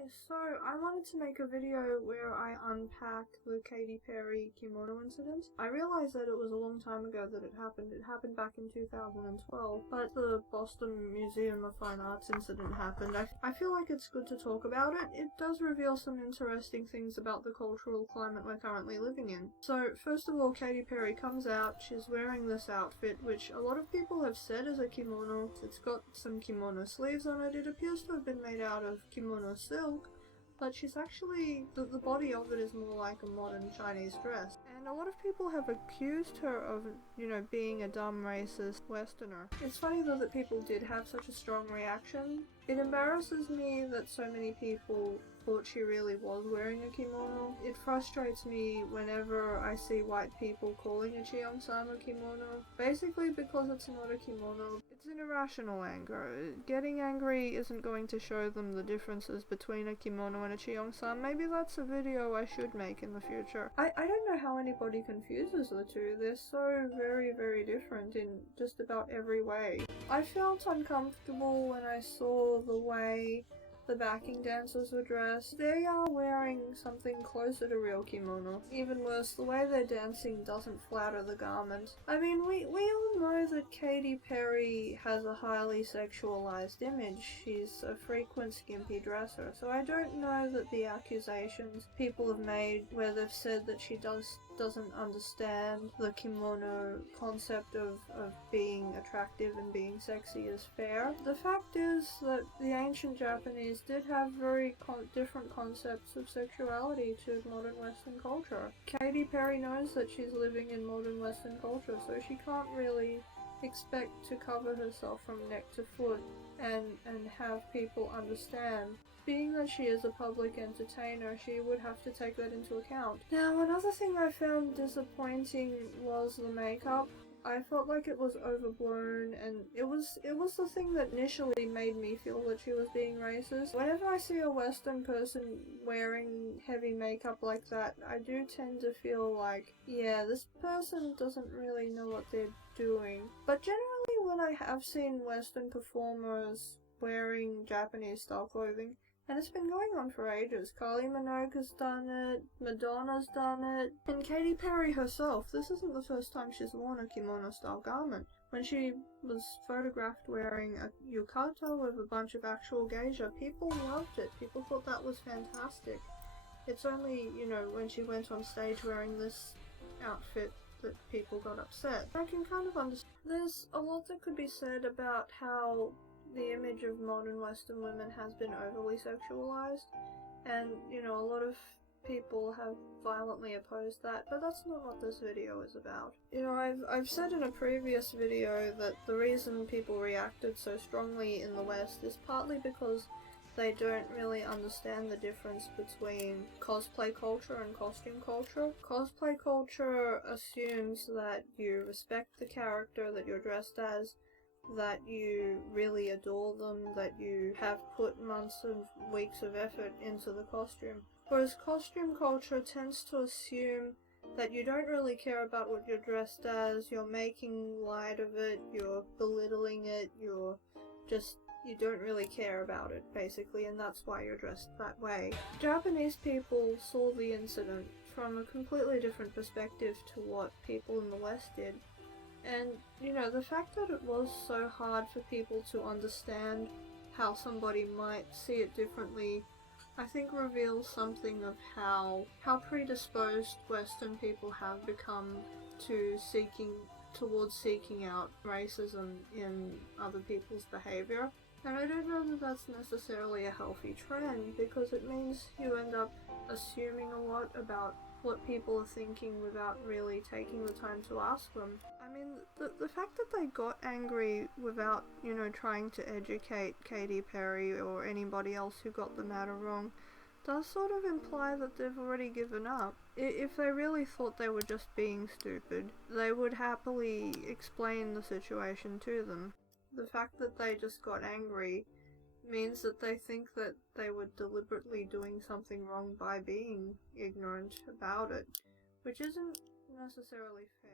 Hi, so I wanted to make a video where I unpack the Katy Perry kimono incident. I realized that it was a long time ago that it happened. It happened back in 2012, but the Boston Museum of Fine Arts incident happened. I feel like it's good to talk about it. It does reveal some interesting things about the cultural climate we're currently living in. So, first of all, Katy Perry comes out, she's wearing this outfit, which a lot of people have said is a kimono. It's got some kimono sleeves on it. It appears to have been made out of kimono silk, but she's actually, the body of it is more like a modern Chinese dress. And a lot of people have accused her of, being a dumb racist Westerner. It's funny though that people did have such a strong reaction. It embarrasses me that so many people thought she really was wearing a kimono. It frustrates me whenever I see white people calling a cheongsam a kimono, basically because it's not a kimono. It's an irrational anger. Getting angry isn't going to show them the differences between a kimono and a cheongsam. Maybe that's a video I should make in the future. I don't know how anybody confuses the two. They're so very, very different in just about every way. I felt uncomfortable when I saw the way the backing dancers were dressed. They are wearing something closer to real kimono. Even worse, the way they're dancing doesn't flatter the garment. I mean, we all know that Katy Perry has a highly sexualized image. She's a frequent skimpy dresser, so I don't know that the accusations people have made where they've said that she doesn't understand the kimono concept of being attractive and being sexy is fair. The fact is that the ancient Japanese did have very different concepts of sexuality to modern Western culture. Katy Perry knows that she's living in modern Western culture, so she can't really expect to cover herself from neck to foot and have people understand. Being that she is a public entertainer, she would have to take that into account. Now, another thing I found disappointing was the makeup. I felt like it was overblown, and it was the thing that initially made me feel that she was being racist. Whenever I see a Western person wearing heavy makeup like that, I do tend to feel like, yeah, this person doesn't really know what they're doing. But generally when I have seen Western performers wearing Japanese style clothing, and it's been going on for ages. Kylie Minogue's done it, Madonna's done it, and Katy Perry herself. This isn't the first time she's worn a kimono-style garment. When she was photographed wearing a yukata with a bunch of actual geisha, people loved it. People thought that was fantastic. It's only, when she went on stage wearing this outfit that people got upset. I can kind of understand. There's a lot that could be said about how the image of modern Western women has been overly sexualized, and a lot of people have violently opposed that, but that's not what this video is about. I've said in a previous video that the reason people reacted so strongly in the West is partly because they don't really understand the difference between cosplay culture and costume culture. Cosplay culture assumes that you respect the character that you're dressed as, that you really adore them, that you have put months and weeks of effort into the costume. Whereas costume culture tends to assume that you don't really care about what you're dressed as, you're making light of it, you're belittling it, you don't really care about it, basically, and that's why you're dressed that way. Japanese people saw the incident from a completely different perspective to what people in the West did. And, the fact that it was so hard for people to understand how somebody might see it differently, I think reveals something of how predisposed Western people have become to towards seeking out racism in other people's behavior. And I don't know that that's necessarily a healthy trend, because it means you end up assuming a lot about what people are thinking without really taking the time to ask them. I mean, the fact that they got angry without, trying to educate Katy Perry or anybody else who got the matter wrong does sort of imply that they've already given up. If they really thought they were just being stupid, they would happily explain the situation to them. The fact that they just got angry means that they think that they were deliberately doing something wrong by being ignorant about it, which isn't necessarily fair.